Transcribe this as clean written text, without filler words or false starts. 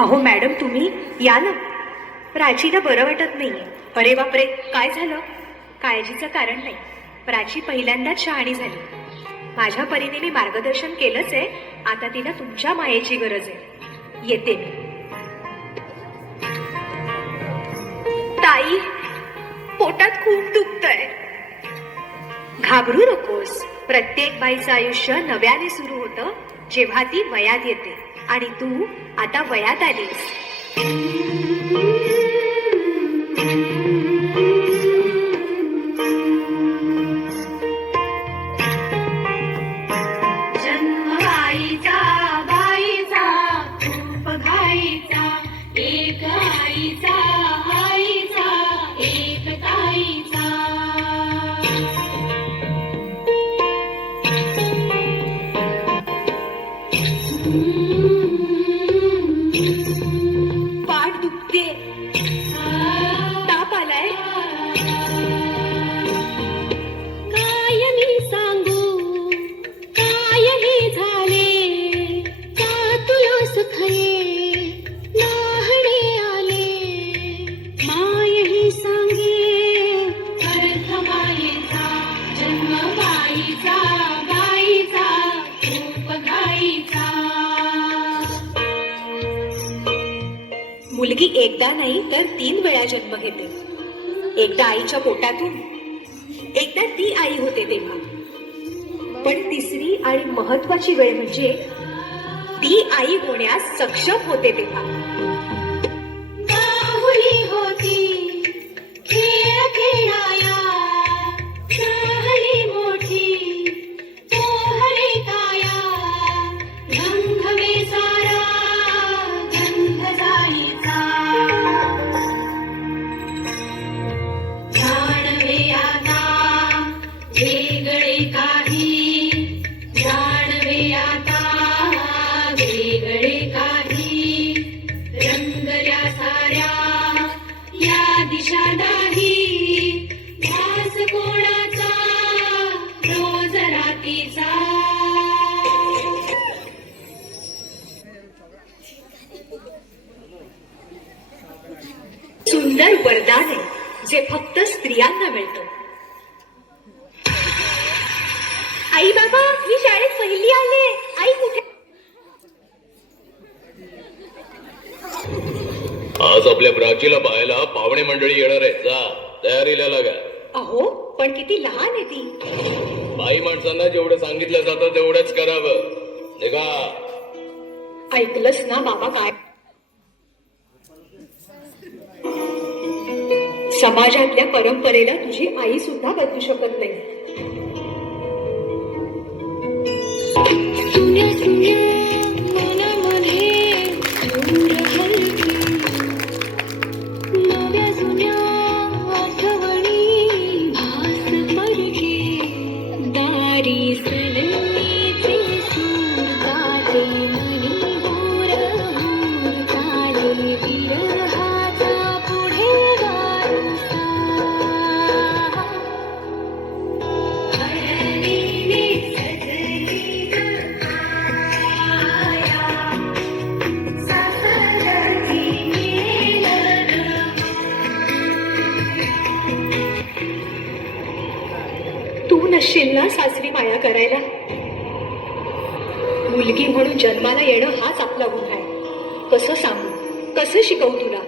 अहो मॅडम, तुम्ही या ना. प्राचीला बरं वाटत नाहीये. अरे बापरे, काय झालं? काळजीचं कारण नाही. प्राची पहिल्यांदाच शहाणी झाली. माझ्या परीने मी मार्गदर्शन केलंच आहे. आता तिला तुमच्या मायेची गरज आहे. येते मी. ताई, पोटात खूप दुखतंय. घाबरू नकोस. प्रत्येक बाईचं आयुष्य नव्याने सुरू होतं जेव्हा ती वयात येते. आणि तू आता वयात आलीस. जन्म आईचा बाईचा खूप घाईचा, एक आईचा आईचा एक ताईचा. पाठ दुखते, ताप आलाय. काय मी सांगू, काय हे झाले, का तुला सुख ये नाहणे आले. माय ही सांगे अर्थ मायेचा, जन्म बाईचा बाईचा खूप घाईचा. मुलगी एकदा नाही तर 3 वेळा जन्म घेते. एकदा आईच्या पोटातून, एकदा ती आई होते तेव्हा. पण तिसरी आणि महत्वाची वेळ म्हणजे ती आई होण्यास सक्षम होते तेव्हा. बाहुली होती खेळ खेळाया, झाली मोठी पोहली काया. गंधवे सारा गंध जाईचा, जाणवे आता वेगळे काही, जाणवे आता वेगळे काही. रंगल्या साऱ्या या दिशा नाही, ध्यास कोणाचा रोज रातीचा. सुंदर वरदान आहे जे फक्त स्त्रियांना मिळतं. आई बाबा, मी शाळेत पहिली आले. आई कुठे? आज आपल्या प्राचीला पाहायला पाहुणे मंडळी येणार आहे. जा, तयारीला लागा. अहो, पण किती लहान आहे ती. बाई माणसांना जेवढं सांगितलं जातं तेवढंच करावं. निघा. ऐकलंस ना बाबा काय? समाजातल्या परंपरेला तुझी आई सुद्धा बदलू शकत नाही. सुन्या सुन्या मनामध्ये धूर हलती, नव्या जुन्या आठवणी भास पडके. दारी सनईचे सूर काढे, मनी हूर हूर काढे. विरहाचा पुढे वारसा, हरलीने सजली माया, सासरची मिलन. तू नसशील ना सासरी माया करायला. मुलगी म्हणून जन्माला येणं हाच आपला गुन्हा आहे. कसं सांगू, कसं शिकवू तुला?